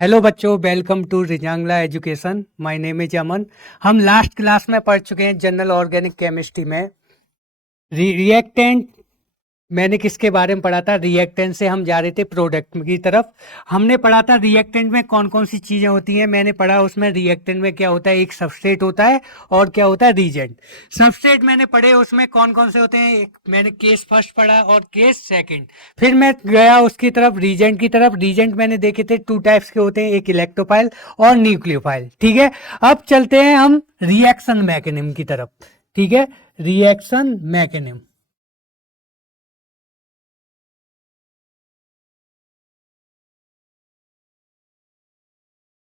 Hello बच्चों, welcome to Rezangla education. My name is Aman. हम last class में पढ़ चुके हैं जनरल ऑर्गेनिक केमिस्ट्री में रिएक्टेंट। मैंने किसके बारे में पढ़ा था? रिएक्टेंट से हम जा रहे थे प्रोडक्ट की तरफ। हमने पढ़ा था रिएक्टेंट में कौन कौन सी चीज़ें होती हैं। मैंने पढ़ा उसमें रिएक्टेंट में क्या होता है, एक सबस्ट्रेट होता है और क्या होता है, रीजेंट। सबस्ट्रेट मैंने पढ़े उसमें कौन कौन से होते हैं, एक मैंने केस फर्स्ट पढ़ा और केस सेकंड। फिर मैं गया उसकी तरफ, रीजेंट की तरफ। रीजेंट मैंने देखे थे टू टाइप्स के होते हैं, एक इलेक्ट्रोफाइल और न्यूक्लियोफाइल। ठीक है, अब चलते हैं हम रिएक्शन मैकेनिज्म की तरफ। ठीक है, रिएक्शन मैकेनिज्म।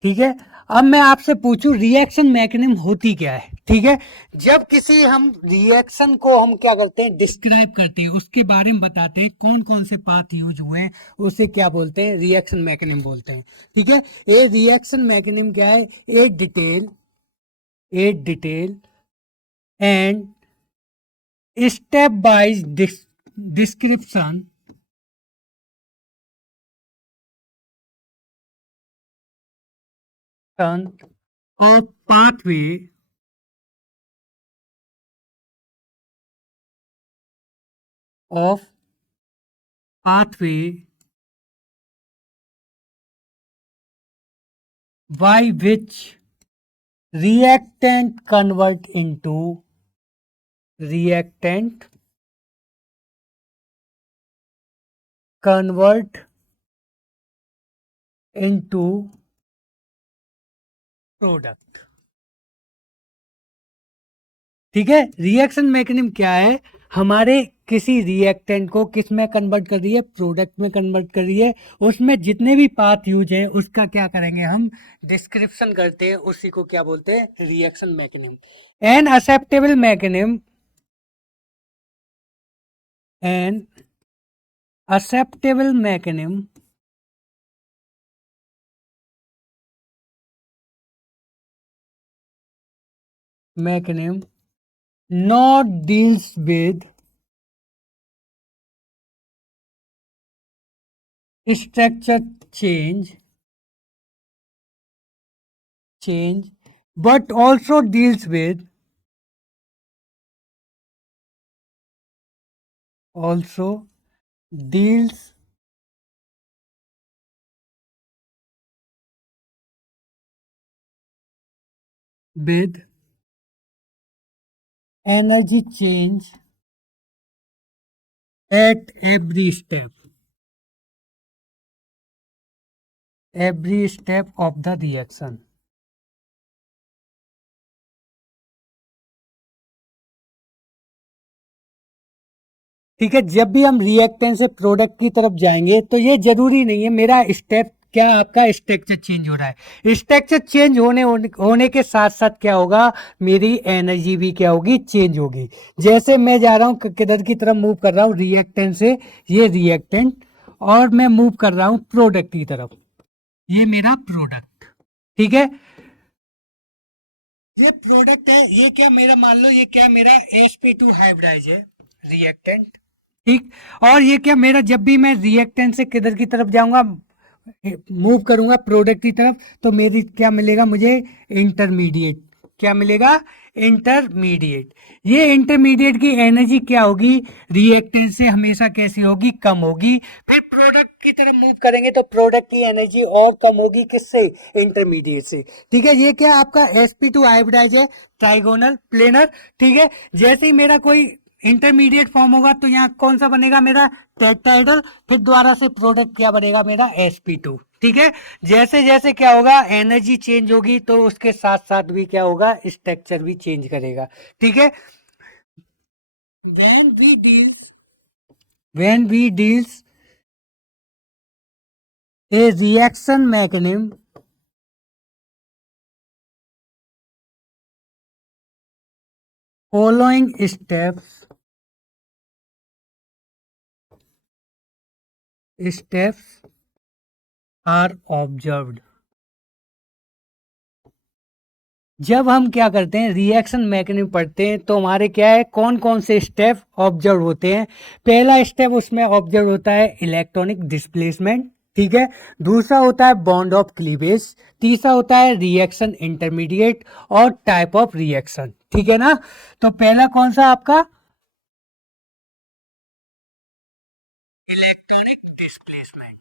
ठीक है, अब मैं आपसे पूछूं रिएक्शन मैकेनिज्म होती क्या है। ठीक है, जब किसी हम रिएक्शन को हम क्या करते हैं, डिस्क्राइब करते हैं, उसके बारे में बताते हैं कौन कौन से पाथ यूज हुए हैं, उसे क्या बोलते हैं, रिएक्शन मैकेनिज्म बोलते हैं। ठीक है, ये रिएक्शन मैकेनिज्म क्या है? ए detail and step wise description of pathway of pathway by which reactant reactant convert into product. ठीक है, रिएक्शन मैकेनिज्म क्या है? हमारे किसी रिएक्टेंट को किस में कन्वर्ट कर रही है, प्रोडक्ट में कन्वर्ट कर रही है। उसमें जितने भी पाथ यूज हैं उसका क्या करेंगे हम, डिस्क्रिप्शन करते हैं। उसी को क्या बोलते हैं, reaction mechanism. An acceptable mechanism an acceptable mechanism not deals with structure change but also deals with deals with energy change at every step of the reaction। ठीक है, जब भी हम रिएक्टेंट से प्रोडक्ट की तरफ जाएंगे तो ये जरूरी नहीं है मेरा स्टेप क्या, आपका स्ट्रक्चर चेंज हो रहा है। स्ट्रक्चर चेंज होने के साथ साथ क्या होगा, मेरी एनर्जी भी क्या होगी, चेंज होगी। जैसे मैं जा रहा हूँ किधर की तरफ मूव कर रहा हूँ, रिएक्टेंट से, ये रिएक्टेंट, और मैं मूव कर रहा हूँ प्रोडक्ट की तरफ, ये मेरा प्रोडक्ट। ठीक है, ये प्रोडक्ट है, ये क्या मेरा, मान लो ये क्या मेरा sp2 हाइब्रिडाइज है, रिएक्टेंट। ठीक, और ये क्या मेरा, जब भी मैं रिएक्टेंट से किधर की तरफ जाऊंगा, मूव करूंगा प्रोडक्ट की तरफ, तो मेरी क्या मिलेगा मुझे, इंटरमीडिएट। क्या मिलेगा, इंटरमीडिएट। ये इंटरमीडिएट की एनर्जी क्या होगी, रिएक्टेंट से हमेशा कैसी होगी, कम होगी। फिर प्रोडक्ट की तरफ मूव करेंगे तो प्रोडक्ट की एनर्जी और कम होगी, किससे, इंटरमीडिएट से। ठीक है, ये क्या आपका sp2 हाइब्रिडाइज है, ट्राइगोनल प्लेनर। ठीक है, जैसे ही मेरा कोई इंटरमीडिएट फॉर्म होगा तो यहाँ कौन सा बनेगा, मेरा टेट्राहेड्रल। फिर दोबारा से प्रोडक्ट क्या बनेगा, मेरा sp2। ठीक है, जैसे जैसे क्या होगा, एनर्जी चेंज होगी तो उसके साथ साथ भी क्या होगा, स्ट्रक्चर भी चेंज करेगा। ठीक है, when we deals a reaction mechanism following steps are observed। जब हम क्या करते हैं, रिएक्शन मैकेनिज्म पढ़ते हैं, तो हमारे क्या है, कौन कौन से स्टेप ऑब्जर्व होते हैं। पहला स्टेप उसमें ऑब्जर्व होता है इलेक्ट्रॉनिक डिस्प्लेसमेंट। ठीक है। दूसरा होता है बॉन्ड ऑफ क्लीवेज। तीसरा होता है रिएक्शन इंटरमीडिएट और टाइप ऑफ रिएक्शन। ठीक है ना। तो पहला कौन सा आपका electronic displacement.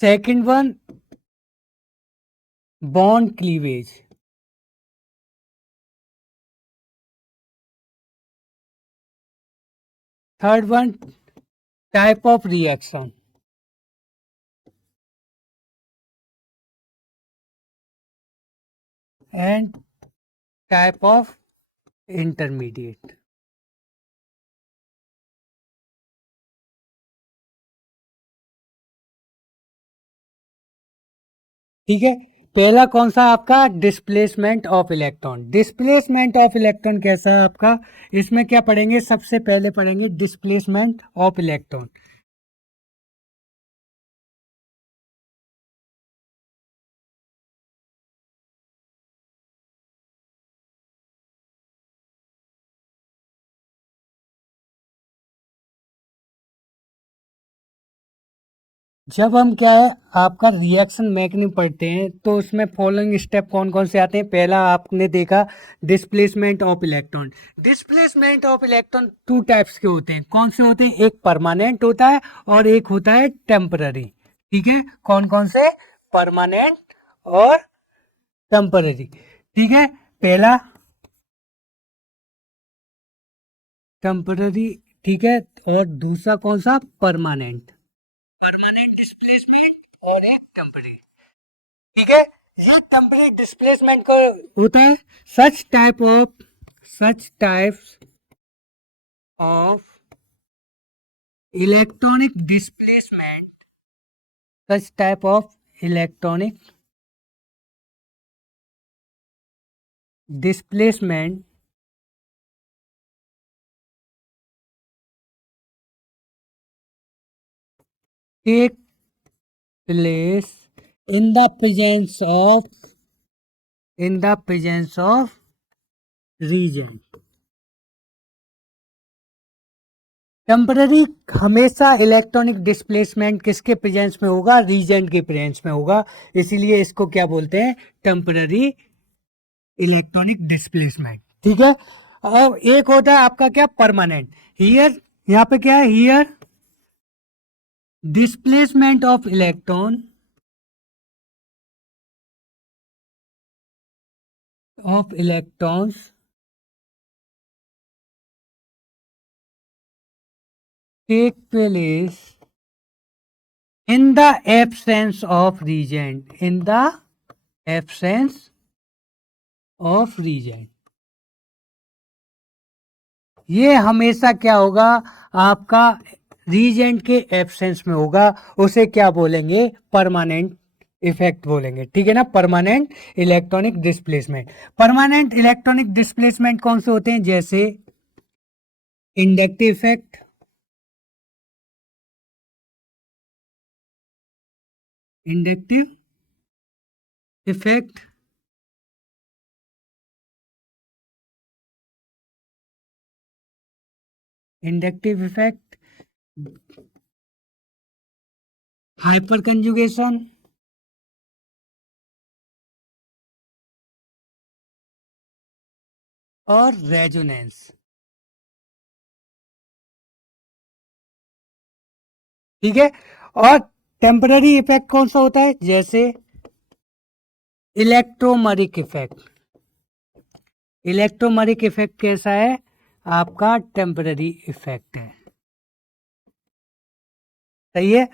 Second one bond cleavage. Third one type of reaction. And type of intermediate. ठीक है। पहला कौन सा आपका displacement of electron. Displacement of electron कैसा है आपका, इसमें क्या पढ़ेंगे, सबसे पहले पढ़ेंगे डिस्प्लेसमेंट ऑफ इलेक्ट्रॉन। जब हम क्या है आपका रिएक्शन मैकेनिज्म पढ़ते हैं तो उसमें फॉलोइंग स्टेप कौन कौन से आते हैं। पहला आपने देखा displacement of electron. Displacement of electron two types के होते हैं। कौन से होते हैं, एक परमानेंट होता है और एक होता है टेम्पररी। ठीक है। कौन कौन से, परमानेंट और टेम्पररी। ठीक है। पहला टेम्पररी, ठीक है। और दूसरा कौन सा, परमानेंट। परमानेंट डिस्प्लेसमेंट और एक टेम्पररी। ठीक है। ये टेम्परेरी डिस्प्लेसमेंट का होता है। Such type of such types of electronic displacement such type of electronic displacement take place in the presence of reason. Temporary हमेशा इलेक्ट्रॉनिक डिस्प्लेसमेंट किसके प्रेजेंस में होगा, रीजेंट के प्रेजेंस में होगा। इसीलिए इसको क्या बोलते हैं, टेम्पररी इलेक्ट्रॉनिक डिस्प्लेसमेंट। ठीक है। और एक होता है आपका क्या, परमानेंट। हियर यहाँ पे क्या है, here displacement of electrons take place in the absence of reagent. In the absence of reagent. ये हमेशा क्या होगा आपका, रीजेंट के एब्सेंस में होगा। उसे क्या बोलेंगे, परमानेंट इफेक्ट बोलेंगे। ठीक है ना, permanent electronic displacement. Permanent electronic displacement कौन से होते हैं, जैसे inductive effect, inductive effect, inductive effect, hyper conjugation और रेजोनेंस। ठीक है। और टेम्पररी इफेक्ट कौन सा होता है, जैसे इलेक्ट्रोमरिक इफेक्ट। इलेक्ट्रोमरिक इफेक्ट कैसा है आपका, टेम्पररी इफेक्ट है। सही है।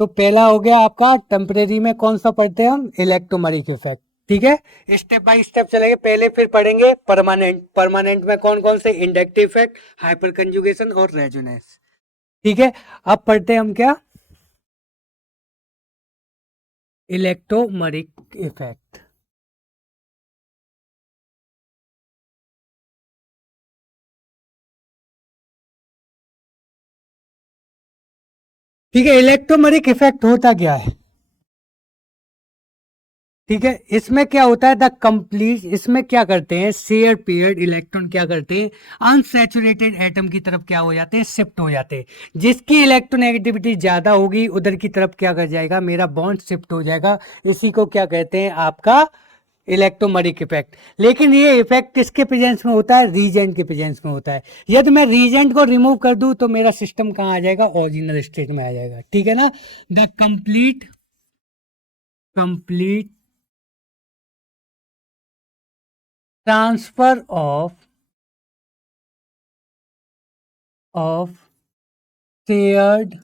तो पहला हो गया आपका टेम्परेरी में कौन सा पढ़ते हैं हम, इलेक्ट्रोमरिक इफेक्ट। ठीक है। स्टेप बाय स्टेप चलेंगे। पहले फिर पढ़ेंगे परमानेंट। परमानेंट में कौन कौन से, इंडक्टिव इफेक्ट, हाइपर कंजुगेशन और रेजोनेंस। ठीक है। अब पढ़ते हैं हम क्या, इलेक्ट्रोमरिक इफेक्ट। ठीक है। इलेक्ट्रोमरिक इफेक्ट होता क्या है, ठीक है, इसमें क्या होता है द कंप्लीट, इसमें क्या करते हैं शेयर पेयर्ड इलेक्ट्रॉन क्या करते हैं अनसैचुरेटेड एटम की तरफ क्या हो जाते हैं शिफ्ट हो जाते हैं। जिसकी इलेक्ट्रोनेगेटिविटी ज्यादा होगी उधर की तरफ क्या कर जाएगा मेरा बॉन्ड शिफ्ट हो जाएगा। इसी को क्या कहते हैं आपका इलेक्ट्रोमैग्नेटिक इफेक्ट। लेकिन ये इफेक्ट किसके प्रेजेंस में होता है रीजेंट के प्रेजेंस में होता है। यदि मैं रीजेंट को रिमूव कर दूं तो मेरा सिस्टम कहां आ जाएगा ओरिजिनल स्टेट में आ जाएगा। ठीक है ना। The complete transfer of shared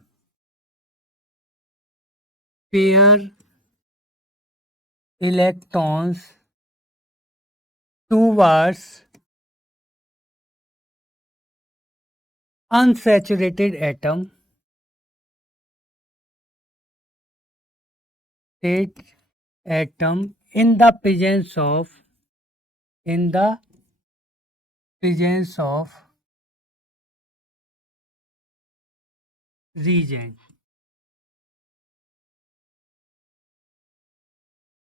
pair electrons towards unsaturated state atom in the presence of reagent।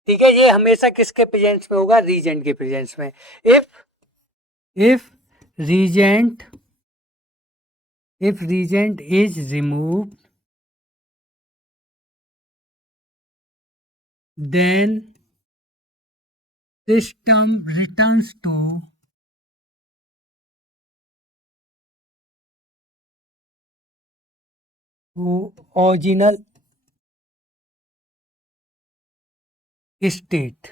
ठीक है, ये हमेशा किसके प्रेजेंस में होगा रीजेंट के प्रेजेंस में। If reagent if reagent is removed then system returns to original state।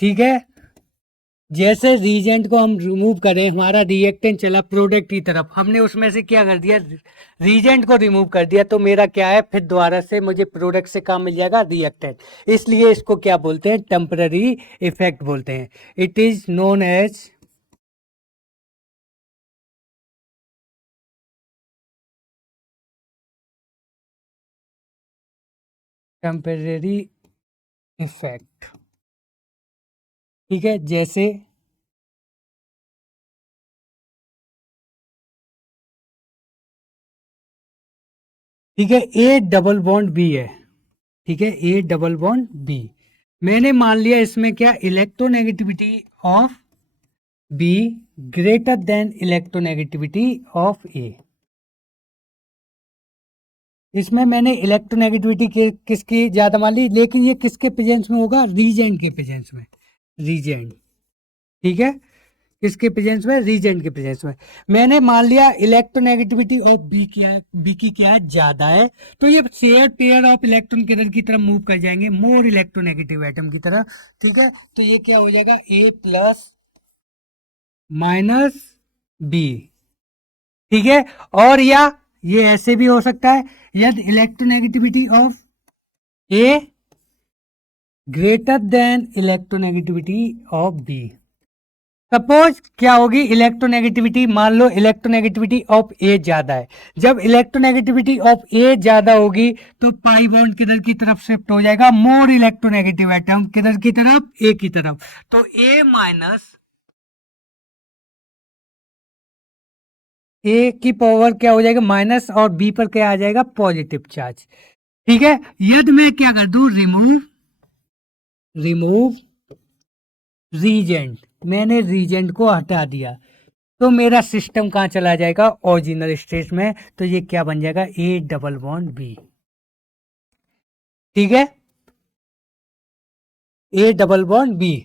ठीक है, जैसे रीजेंट को हम रिमूव करें हमारा रिएक्टेंट चला प्रोडक्ट की तरफ, हमने उसमें से क्या कर दिया रीजेंट को रिमूव कर दिया तो मेरा क्या है फिर दोबारा से मुझे प्रोडक्ट से काम मिल जाएगा रिएक्टेंट। इसलिए इसको क्या बोलते हैं टेम्पररी इफेक्ट बोलते हैं। It is known as temporary effect. ठीक है, जैसे ठीक है ए डबल बॉन्ड बी है। ठीक है, ए डबल बॉन्ड बी मैंने मान लिया इसमें क्या electronegativity of B greater than electronegativity of A. इसमें मैंने इलेक्ट्रोनेगेटिविटी किसकी ज्यादा मान ली, लेकिन ये किसके प्रेजेंस में होगा रीजेंट के प्रेजेंस में। रीजेंट, ठीक है, किसके प्रेजेंस में रीजेंट के प्रेजेंस में। मैंने मान लिया इलेक्ट्रोनेगेटिविटी ऑफ बी क्या है, बी की क्या है ज्यादा है, तो ये शेयर पेयर ऑफ इलेक्ट्रॉन किधर की तरफ मूव कर जाएंगे मोर इलेक्ट्रोनेगेटिव एटम की तरह। ठीक है, तो ये क्या हो जाएगा ए प्लस माइनस बी। ठीक है, और या ये ऐसे भी हो सकता है यदि electronegativity of A greater than electronegativity of B. Suppose क्या होगी इलेक्ट्रोनेगेटिविटी, मान लो इलेक्ट्रोनेगेटिविटी ऑफ ए ज्यादा है। जब इलेक्ट्रोनेगेटिविटी ऑफ ए ज्यादा होगी तो पाई बॉन्ड किधर की तरफ शिफ्ट हो जाएगा मोर इलेक्ट्रोनेगेटिव एटम किधर की तरफ ए की तरफ। तो ए माइनस ए की पावर क्या हो जाएगा माइनस और बी पर क्या आ जाएगा पॉजिटिव चार्ज। ठीक है, यदि मैं क्या कर दूं रिमूव रीजेंट, मैंने रीजेंट को हटा दिया तो मेरा सिस्टम कहां चला जाएगा ओरिजिनल स्टेट में। तो ये क्या बन जाएगा ए डबल बॉन्ड बी। ठीक है, ए डबल बॉन्ड बी।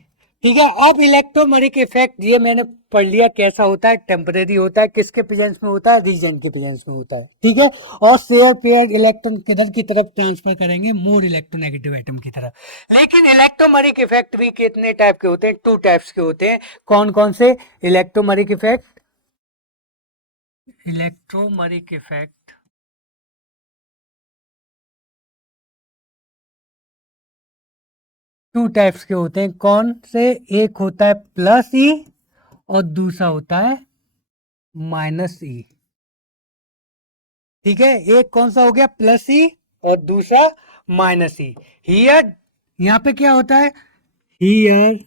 ठीक है, अब इलेक्ट्रोमैग्नेटिक इफेक्ट ये मैंने पढ़ लिया कैसा होता है टेम्परेरी होता है किसके प्रेजेंस में होता है रीजन के प्रेजेंस में होता है। ठीक है, और शेयर पेयर इलेक्ट्रॉन किधर की तरफ ट्रांसफर करेंगे मोर इलेक्ट्रोनेगेटिव एटम की तरफ। लेकिन इलेक्ट्रोमैग्नेटिक इफेक्ट भी कितने टाइप के होते हैं टू टाइप्स के होते हैं। कौन कौन से electromagnetic effect electromagnetic effect two types के होते हैं। कौन से, एक होता है प्लस ई और दूसरा होता है माइनस ई। ठीक है, एक कौन सा हो गया प्लस ई और दूसरा माइनस ई। हियर यहां पे क्या होता है here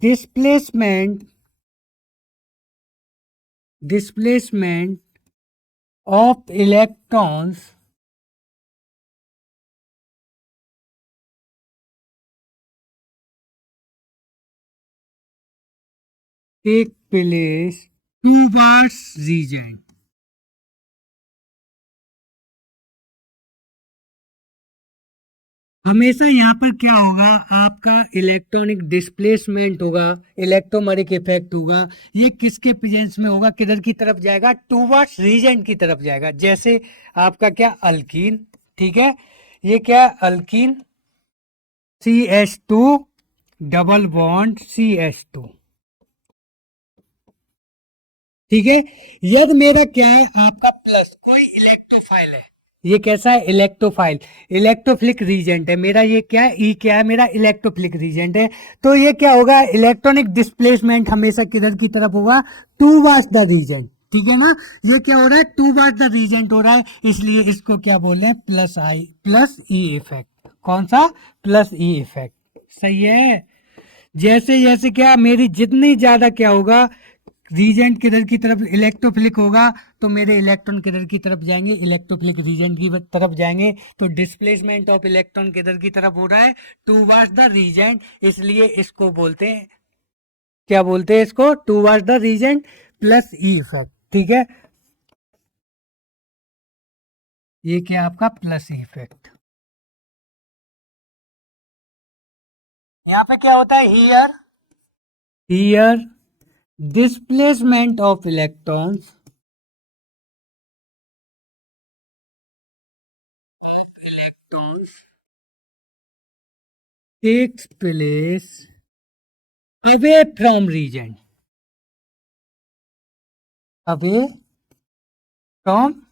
displacement displacement of electrons take place towards reason. हमेशा यहाँ पर क्या होगा, आपका इलेक्ट्रॉनिक डिस्प्लेसमेंट होगा, इलेक्ट्रोमैग्नेटिक इफेक्ट होगा। ये किसके प्रेजेंस में होगा, किधर की तरफ जाएगा, टूवर्ड्स रीजन की तरफ जाएगा। जैसे आपका क्या अल्कीन, ठीक है, ये क्या alkyne CH2 double bond CH2, ठीक है। यदि मेरा क्या है आपका प्लस कोई इलेक्ट्रोफाइल है, ये कैसा है इलेक्ट्रोफाइल, इलेक्ट्रोफिलिक रीजेंट है मेरा, ये क्या है ई क्या है मेरा इलेक्ट्रोफिलिक रीजेंट है। तो ये क्या होगा, इलेक्ट्रॉनिक डिस्प्लेसमेंट हमेशा किधर की तरफ होगा, टूवर्ड्स द रीजेंट, ठीक है ना। ये क्या हो रहा है, टूवर्ड्स द रीजेंट हो रहा है, इसलिए इसको क्या बोल रहे हैं, प्लस आई प्लस ई इफेक्ट। कौन सा, प्लस ई इफेक्ट, सही है। जैसे जैसे क्या मेरी जितनी ज्यादा क्या होगा, रीजेंट किधर की तरफ इलेक्ट्रोफिलिक होगा, तो मेरे इलेक्ट्रॉन किधर की तरफ जाएंगे, इलेक्ट्रोफिलिक रीजेंट की तरफ जाएंगे। तो डिस्प्लेसमेंट ऑफ इलेक्ट्रॉन किधर की तरफ हो रहा है, टूवर्ड्स द रीजेंट, इसलिए इसको बोलते हैं, क्या बोलते हैं इसको, towards the reagent plus E effect, ठीक है। ये क्या आपका प्लस ई इफेक्ट। यहाँ पे क्या होता है, here displacement of electrons takes place away from region, away from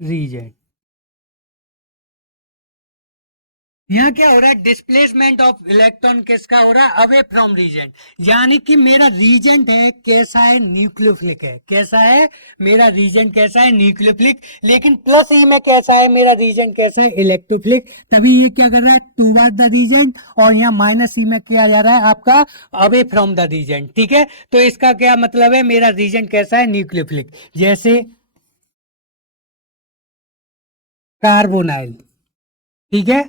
region। यहाँ क्या हो रहा है, डिस्प्लेसमेंट ऑफ इलेक्ट्रॉन किसका हो रहा है, अवे फ्रॉम रीजन। यानी कि मेरा रीजन है कैसा है, न्यूक्लियोफिलिक है, कैसा है मेरा रीजन, कैसा है न्यूक्लियोफिलिक। लेकिन प्लस ई में कैसा है मेरा रीजन, कैसा है इलेक्ट्रोफिलिक। तभी ये क्या कर रहा है, टूवर्ड द रीजन, और यहाँ माइनस ई में किया जा रहा है आपका अवे फ्रॉम द रीजन, ठीक है। तो इसका क्या मतलब है, मेरा रीजन कैसा है, न्यूक्लियोफिलिक। जैसे कार्बोनाइल, ठीक है,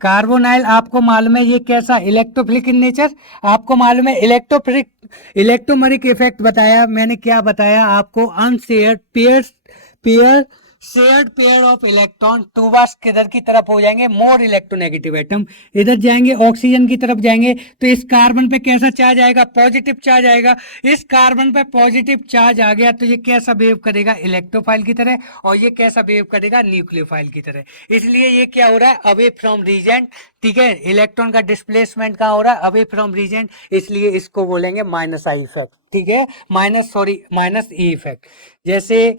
कार्बोनाइल आपको मालूम है ये कैसा इलेक्ट्रोफिलिक इन नेचर। आपको मालूम है इलेक्ट्रोफिलिक, इलेक्ट्रोमेरिक इफेक्ट बताया मैंने, क्या बताया आपको, unshared pair shared pair of electron towards किधर की तरफ हो जाएंगे, मोर इलेक्ट्रोनेगेटिव एटम इधर जाएंगे, ऑक्सीजन की तरफ जाएंगे। तो इस कार्बन पे कैसा चार्ज आएगा, पॉजिटिव चार्ज आएगा। इस कार्बन पे पॉजिटिव चार्ज आ गया तो ये कैसा बिहेव करेगा, इलेक्ट्रोफाइल की तरह, और ये कैसा बिहेव करेगा, न्यूक्लियोफाइल की तरह। इसलिए ये क्या हो रहा है, अवे फ्रॉम रीजन, ठीक है। इलेक्ट्रॉन का डिस्प्लेसमेंट कहाँ हो रहा है, अवे फ्रॉम रीजन, इसलिए इसको बोलेंगे माइनस आई इफेक्ट, ठीक है, minus sorry minus E effect. जैसे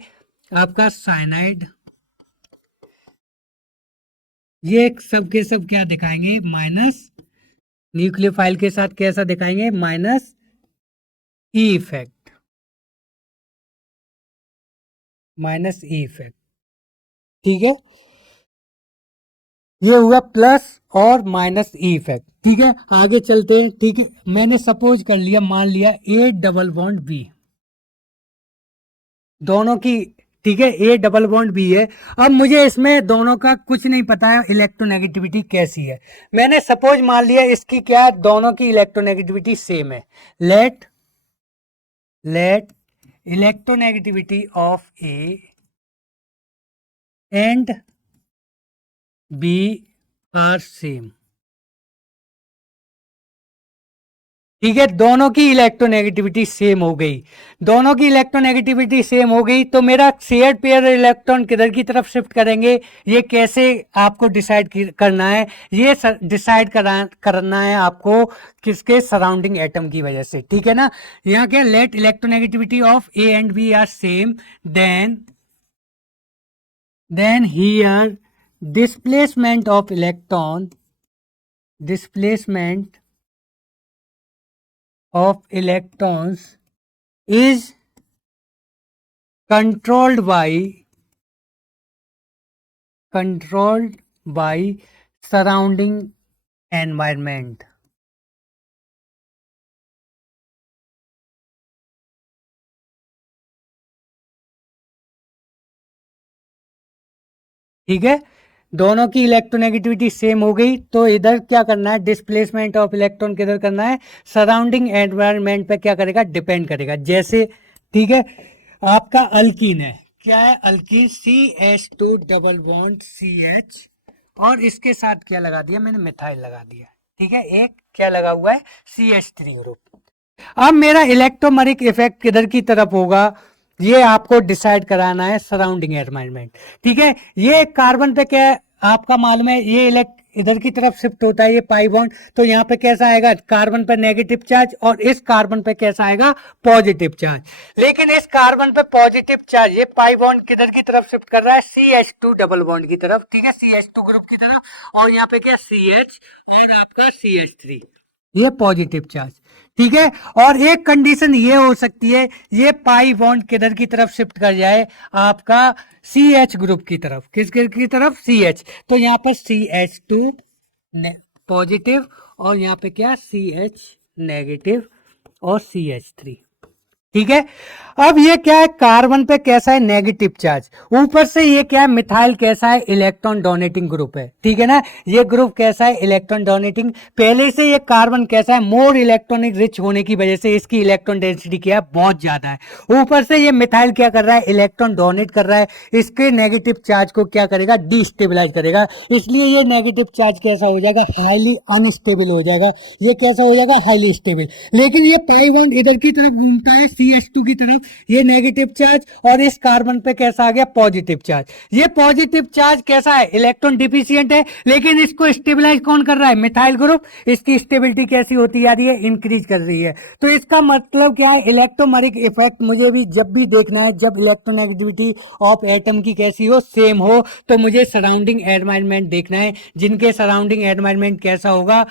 आपका साइनाइड, ये सब के सब क्या दिखाएंगे, माइनस, न्यूक्लियोफाइल के साथ कैसा दिखाएंगे, माइनस ई इफेक्ट, माइनस ई इफेक्ट, ठीक है। ये हुआ प्लस और माइनस ई इफेक्ट, ठीक है। आगे चलते हैं, ठीक है। मैंने सपोज कर लिया, मान लिया ए डबल बॉन्ड बी, दोनों की, ठीक है, ए डबल बॉन्ड बी है। अब मुझे इसमें दोनों का कुछ नहीं पता है, इलेक्ट्रोनेगेटिविटी कैसी है। मैंने सपोज मान लिया इसकी क्या, दोनों की इलेक्ट्रोनेगेटिविटी सेम है। Let electronegativity of A and B are same, ठीक है। दोनों की इलेक्ट्रोनेगेटिविटी सेम हो गई, दोनों की इलेक्ट्रोनेगेटिविटी सेम हो गई, तो मेरा शेयर्ड पेयर इलेक्ट्रॉन किधर की तरफ शिफ्ट करेंगे, ये कैसे आपको डिसाइड करना है, ये डिसाइड करना है आपको किसके, सराउंडिंग एटम की वजह से, ठीक है ना। यहाँ क्या, let electronegativity of A and B are same, then here displacement of electron, displacement of electrons is controlled by surrounding environment, ठीक है। दोनों की इलेक्ट्रोनेगेटिविटी सेम हो गई, तो इधर क्या करना है, डिस्प्लेसमेंट ऑफ इलेक्ट्रॉन किधर करना है, सराउंडिंग एनवायरनमेंट पे क्या करेगा, डिपेंड करेगा। जैसे ठीक है, आपका अल्कीन है, क्या है alkyne, CH2 double bond CH, और इसके साथ क्या लगा दिया मैंने, मिथाइल लगा दिया। ठीक है, एक क्या लगा हुआ है, CH3 ग्रुप। अब मेरा इलेक्ट्रोमरिक इफेक्ट किधर की तरफ होगा, ये आपको डिसाइड कराना है, सराउंडिंग एनवायरनमेंट। ठीक है, ये कार्बन पे क्या है, आपका मालूम है, ये इलेक्ट इधर की तरफ शिफ्ट होता है, ये पाई बॉन्ड, तो यहाँ पे कैसा आएगा, कार्बन पे नेगेटिव चार्ज, और इस कार्बन पे कैसा आएगा, पॉजिटिव चार्ज। लेकिन इस कार्बन पे पॉजिटिव चार्ज, ये पाई बॉन्ड किधर की तरफ शिफ्ट कर रहा है, CH2 डबल बॉन्ड की तरफ। ठीक है, CH2 ग्रुप की तरफ, और यहाँ पे क्या, CH और आपका CH3, ये पॉजिटिव चार्ज। ठीक है, और एक कंडीशन ये हो सकती है, ये पाई बॉन्ड किधर की तरफ शिफ्ट कर जाए, आपका CH ग्रुप की तरफ। किस की तरफ, CH, तो यहाँ पर CH2 पॉजिटिव, और यहाँ पे क्या, CH नेगेटिव, और CH3। ठीक है, अब ये क्या है, कार्बन पे कैसा है, नेगेटिव चार्ज, ऊपर से ये क्या है, मिथाइल कैसा है, इलेक्ट्रॉन डोनेटिंग ग्रुप है। ठीक है ना, ये ग्रुप कैसा है, इलेक्ट्रॉन डोनेटिंग। पहले से ये कार्बन कैसा है, मोर इलेक्ट्रॉनिक रिच होने की वजह से इसकी इलेक्ट्रॉन डेंसिटी क्या है, बहुत ज्यादा है। ऊपर से ये मिथाइल क्या कर रहा है, इलेक्ट्रॉन डोनेट कर रहा है, इसके नेगेटिव चार्ज को क्या करेगा, डिस्टेबलाइज करेगा। इसलिए ये नेगेटिव चार्ज कैसा हो जाएगा, हाईली अनस्टेबल हो जाएगा। ये कैसा हो जाएगा, हाईली स्टेबल। लेकिन ये पाई बॉन्ड इधर की तरफ घूमता है, CH2 की तरफ, ये नेगेटिव चार्ज, और इस कार्बन पे कैसा आ गया, पॉजिटिव चार्ज। ये पॉजिटिव चार्ज कैसा है, इलेक्ट्रॉन डिफिशिएंट है, लेकिन इसको स्टेबलाइज कौन कर रहा है, मिथाइल ग्रुप। इसकी स्टेबिलिटी कैसी होती जा रही है, इंक्रीज कर रही है। तो इसका मतलब क्या है, इलेक्ट्रोमरिक इफेक्ट मुझे भी जब भी देखना है, जब इलेक्ट्रोनेगेटिविटी ऑफ एटम की कैसी हो, सेम हो, तो मुझे सराउंडिंग एनवायरनमेंट देखना है, जिनके सराउंडिंग एनवायरनमेंट कैसा होगा।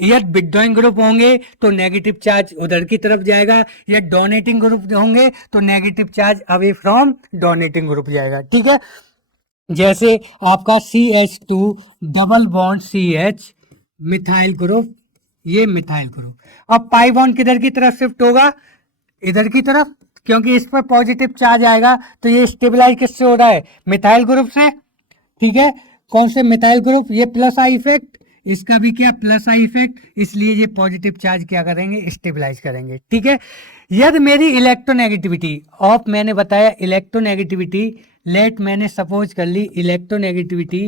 यदि विथड्रॉइंग ग्रुप होंगे तो नेगेटिव चार्ज उधर की तरफ जाएगा, या डोनेटिंग ग्रुप होंगे तो negative charge away from donating group जाएगा। ठीक है, जैसे आपका CH2 double bond CH, methyl group, ये मिथाइल ग्रुप। अब पाई बॉन्ड किधर की तरफ शिफ्ट होगा, इधर की तरफ, क्योंकि इस पर पॉजिटिव चार्ज आएगा, तो ये स्टेबलाइज किससे हो रहा है, मिथाइल ग्रुप से। ठीक है, कौन से, मिथाइल ग्रुप, ये प्लस आई इफेक्ट, इसका भी क्या, प्लस आई इफेक्ट, इसलिए ये पॉजिटिव चार्ज क्या करेंगे, स्टेबलाइज करेंगे। ठीक है, यदि मेरी इलेक्ट्रोनेगेटिविटी ऑफ, मैंने बताया इलेक्ट्रोनेगेटिविटी, लेट मैंने सपोज कर ली electronegativity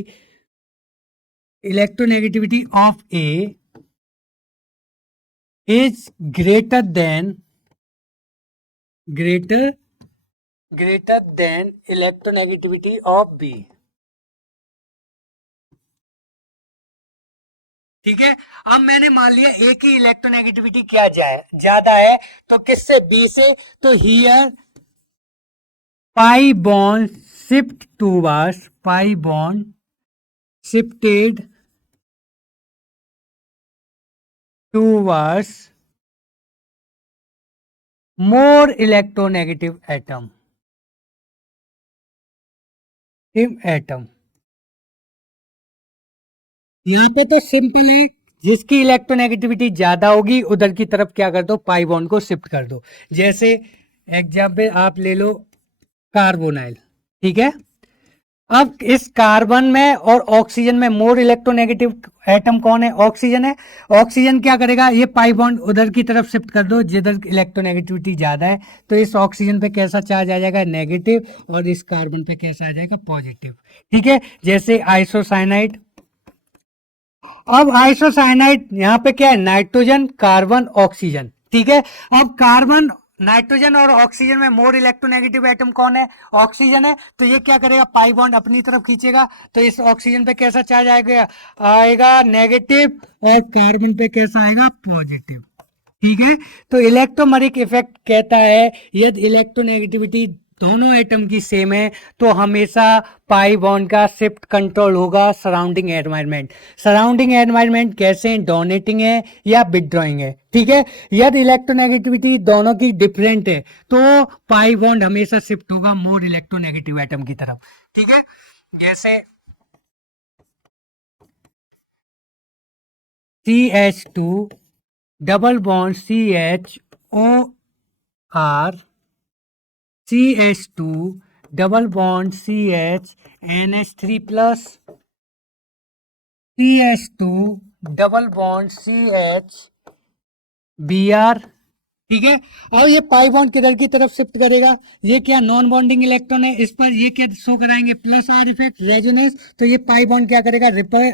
of A is greater greater than electronegativity of B. ठीक है, अब मैंने मान लिया ए की इलेक्ट्रोनेगेटिविटी क्या जाए ज्यादा है, तो किससे, बी से, तो here pi bond shift towards, pi bond shifted towards more electronegative atom. यहाँ पे तो सिंपल है, जिसकी इलेक्ट्रोनेगेटिविटी ज्यादा होगी उधर की तरफ क्या कर दो, पाई बॉन्ड को शिफ्ट कर दो। जैसे एग्जाम्पल आप ले लो कार्बोनाइल। ठीक है, अब इस कार्बन में और ऑक्सीजन में मोर इलेक्ट्रोनेगेटिव एटम कौन है, ऑक्सीजन है। ऑक्सीजन क्या करेगा, ये पाई बॉन्ड उधर की तरफ शिफ्ट कर दो जिधर इलेक्ट्रोनेगेटिविटी ज्यादा है, तो इस ऑक्सीजन पे कैसा चार्ज आ जाएगा, नेगेटिव, और इस कार्बन पे कैसा आ जाएगा, पॉजिटिव। ठीक है, जैसे आइसोसाइनाइड। अब आइसोसाइनाइड यहाँ पे क्या है, नाइट्रोजन, कार्बन, ऑक्सीजन। ठीक है, अब कार्बन, नाइट्रोजन और ऑक्सीजन में मोर इलेक्ट्रोनेगेटिव एटम कौन है, ऑक्सीजन है, तो ये क्या करेगा, पाई बॉन्ड अपनी तरफ खींचेगा, तो इस ऑक्सीजन पे कैसा चार्ज आएगा, नेगेटिव, और कार्बन पे कैसा आएगा, पॉजिटिव। ठीक है, तो इलेक्ट्रोमरिक इफेक्ट कहता है, यदि इलेक्ट्रोनेगेटिविटी दोनों एटम की सेम है, तो हमेशा पाई बॉन्ड का शिफ्ट कंट्रोल होगा सराउंडिंग एनवायरनमेंट। सराउंडिंग एनवायरनमेंट कैसे, डोनेटिंग है या विथड्रॉइंग है। ठीक है, यदि इलेक्ट्रोनेगेटिविटी दोनों की डिफरेंट है, तो पाई बॉन्ड हमेशा शिफ्ट होगा मोर इलेक्ट्रोनेगेटिव एटम की तरफ। ठीक है, जैसे CH2 double bond CHOR, CH2 double bond CH NH3 plus, CH2 double bond CH Br, ठीक है। और ये पाई बॉन्ड किधर की तरफ शिफ्ट करेगा, ये क्या नॉन बॉन्डिंग इलेक्ट्रॉन है, इस पर ये क्या शो कराएंगे, प्लस आर इफेक्ट रेजोनेंस, तो ये पाई बॉन्ड क्या करेगा,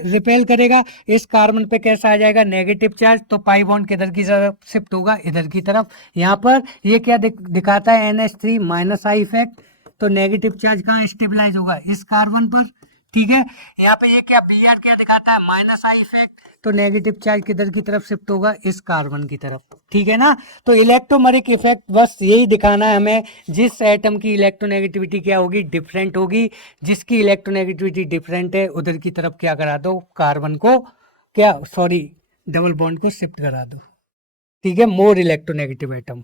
रिपेल करेगा, इस कार्बन पे कैसा आ जाएगा, नेगेटिव चार्ज, तो पाई बॉन्ड किधर की तरफ शिफ्ट होगा, इधर की तरफ। यहाँ पर ये क्या दिखाता है, NH3 माइनस आई इफेक्ट, तो नेगेटिव चार्ज कहाँ स्टेबलाइज होगा, इस कार्बन पर, ठीक है। यहाँ पे ये क्या Br क्या दिखाता है, माइनस आई इफेक्ट, तो नेगेटिव चार्ज किधर की तरफ शिफ्ट होगा, इस कार्बन की तरफ, ठीक है ना। तो इलेक्ट्रोमेरिक इफेक्ट बस यही दिखाना है हमें, जिस एटम की इलेक्ट्रोनेगेटिविटी क्या होगी, डिफरेंट होगी, जिसकी इलेक्ट्रोनेगेटिविटी डिफरेंट है उधर की तरफ क्या करा दो, कार्बन को क्या, सॉरी, डबल बॉन्ड को शिफ्ट करा दो, ठीक है, मोर इलेक्ट्रोनेगेटिव एटम।